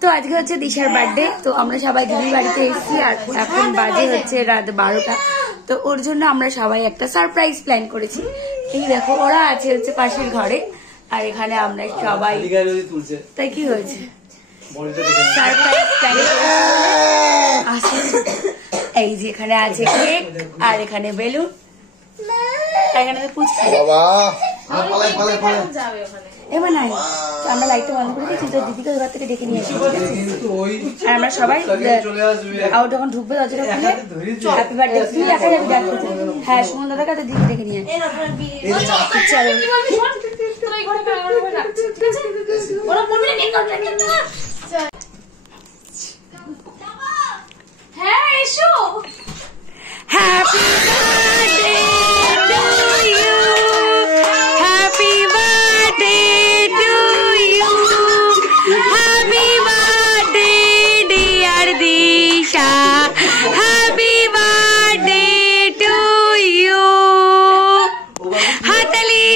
তো আজকে হচ্ছে দিশার বার্থডে, তো আমরা সবাই দিদির বাড়িতে এসেছি আর এখন বাজে হচ্ছে রাত 12টা। তো ওর জন্য আমরা সবাই একটা সারপ্রাইজ প্ল্যান করেছি। এই দেখো ওরা আছে হচ্ছে পাশের ঘরে আর এখানে আমরা সবাই, তাই কি হয়েছে সারপ্রাইজ প্ল্যান আছে। এই যে এখানে আছে কেক আর এখানে বেলুন, এখানে তো পুচকি এবার নাই। আমরা লাইটটা বন্ধ করে দিয়েছি, তো দিদিকে ওই ঘর থেকে ডেকে নিয়ে আসি আর আমরা সবাই আউট যখন ঢুকবে দরজাটা খুলে হ্যাপি বার্থডে তুই একা যাবি ডাকতে। হ্যাঁ সুমন দাদাকে তো দিদি ডেকে নিয়ে হ্যাঁ এসো। Happy birthday to you, happy birthday to you, happy birthday dear Disha, happy birthday to you. হাতালি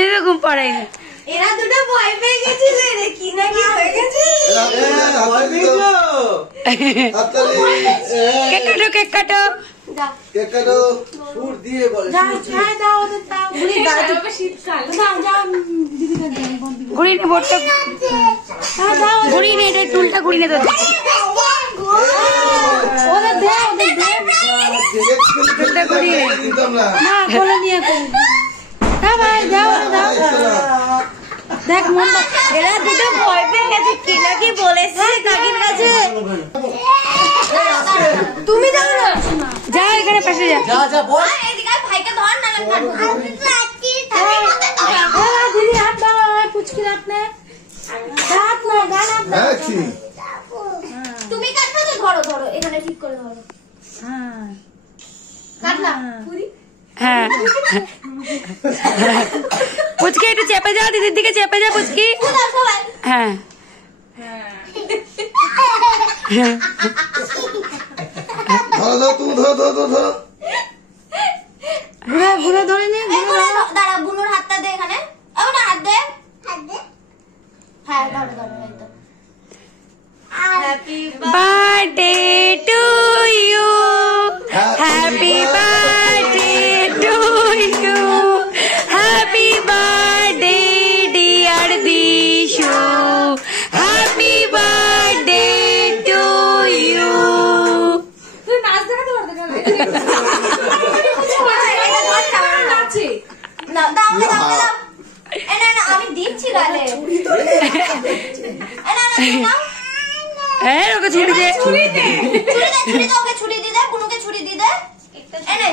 এরকম পড়াইনি। এরা দুটো ভয় পেয়ে গেছিল রে, কি না কি হয়ে গেছে। কেক কাটো কেক কাটো কেক কাটো সুর দিয়ে বলে ঘুরি নে বোর্ডটা ঘুরি নে, এটা টুলটা ঘুরি নে। তো টুলটা ঘুরি নে না বলে নিয়ে ভাই যাও দেখ মন। এরা দুটো ভয় পেয়ে গেছে, কি না কি বলেছে কাকির কাছে। তুমি যাও না, যা এখানে পাশে যা যা বল। এদিকে ভাইকে ধর না দিদি হাত দাও পুচকি আপনি হাত না গাল হাত দাও। তুমি কাটছো তো, ধরো ধরো এখানে ঠিক করে ধরো। হ্যাঁ কাটলাম পুরি। হ্যাঁ পুচকি একটু চেপে যাও, দিদির দিকে চেপে যাও পুচকি। হ্যাঁ তুমি ধরো ঘুরে ধরে নে। দাঁড়া বুনুর হাতটা দে এখানে, না হাত দে। হ্যাঁ ধরো ধরো একদম। Happy birthday to you, happy birthday to you, happy birthday dear Dishu, happy birthday to you. তুই নাচ দেখাতে পারতে কেন? না দাও দাও, আমি দিচ্ছি গালে। হ্যাঁ ওকে ছুটি দে, ছুরি দে ওকে, ছুরি দিয়ে দে বুনুকে, ছুরি দিয়ে দে। এনে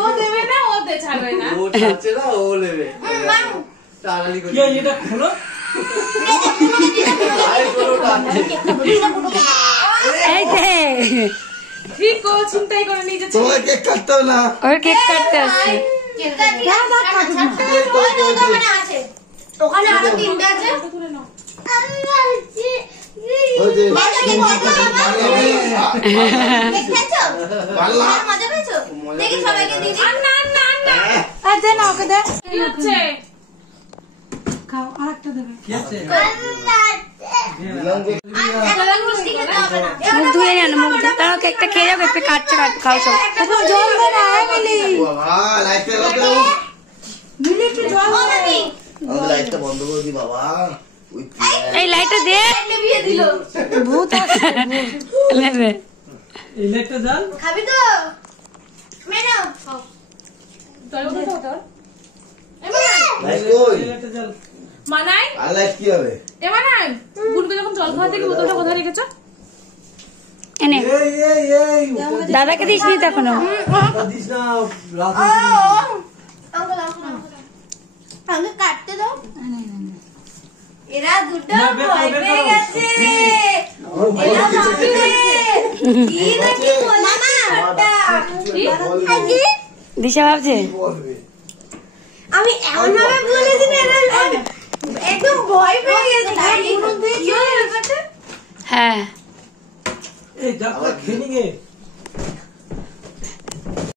ও দেবে না, ও দে ছাড়বে না, ও ছাড়ছে না, ও নেবে টানালি করে। এটা খোলো, এই যে ঠিক ও চিন্তাই করে নিয়ে যাচ্ছে। তোমার কেক কাটতে হবে না, ওর কেক কাটতে আসছে। ওখানে আরো তিনটা আছে। দেখি সবাইকে দিদি। দে না ওকে দে, খাও আর একটা দেবে। মুখ ধুয়ে নেন, মুখ তারা কেকটা খেয়ে যাবে, একটু কাটছে খাও সব। জল দে না মিলি, একটু জল দে। লাইটটা বন্ধ করে দি বাবা। এই লাইটটা দে, ভূত আছে নেবে। এই লাইটটা জ্বাল, খাবি তো মেনো চল তো তো লাইট কই? এই লাইটটা জ্বাল। মানাই আর লাইট কি হবে? এ মানাই বুনকে যখন জল খাওয়া থেকে বোতলটা কোথায় রেখেছো? এনে এই দাদাকে দিস নি এখনো। দিস না, রাতে আঙ্কেল কাটতে দাও। এরা দুটো ভয় পেয়ে গেছে রে, এরা ভাবছে কি নাকি বলে মামা। দিশা ভাবছে আমি এমন ভাবে বলে দিন, এরা একদম ভয় পেয়ে গেছে। হ্যাঁ এই যাত্রা খেয়ে নিয়ে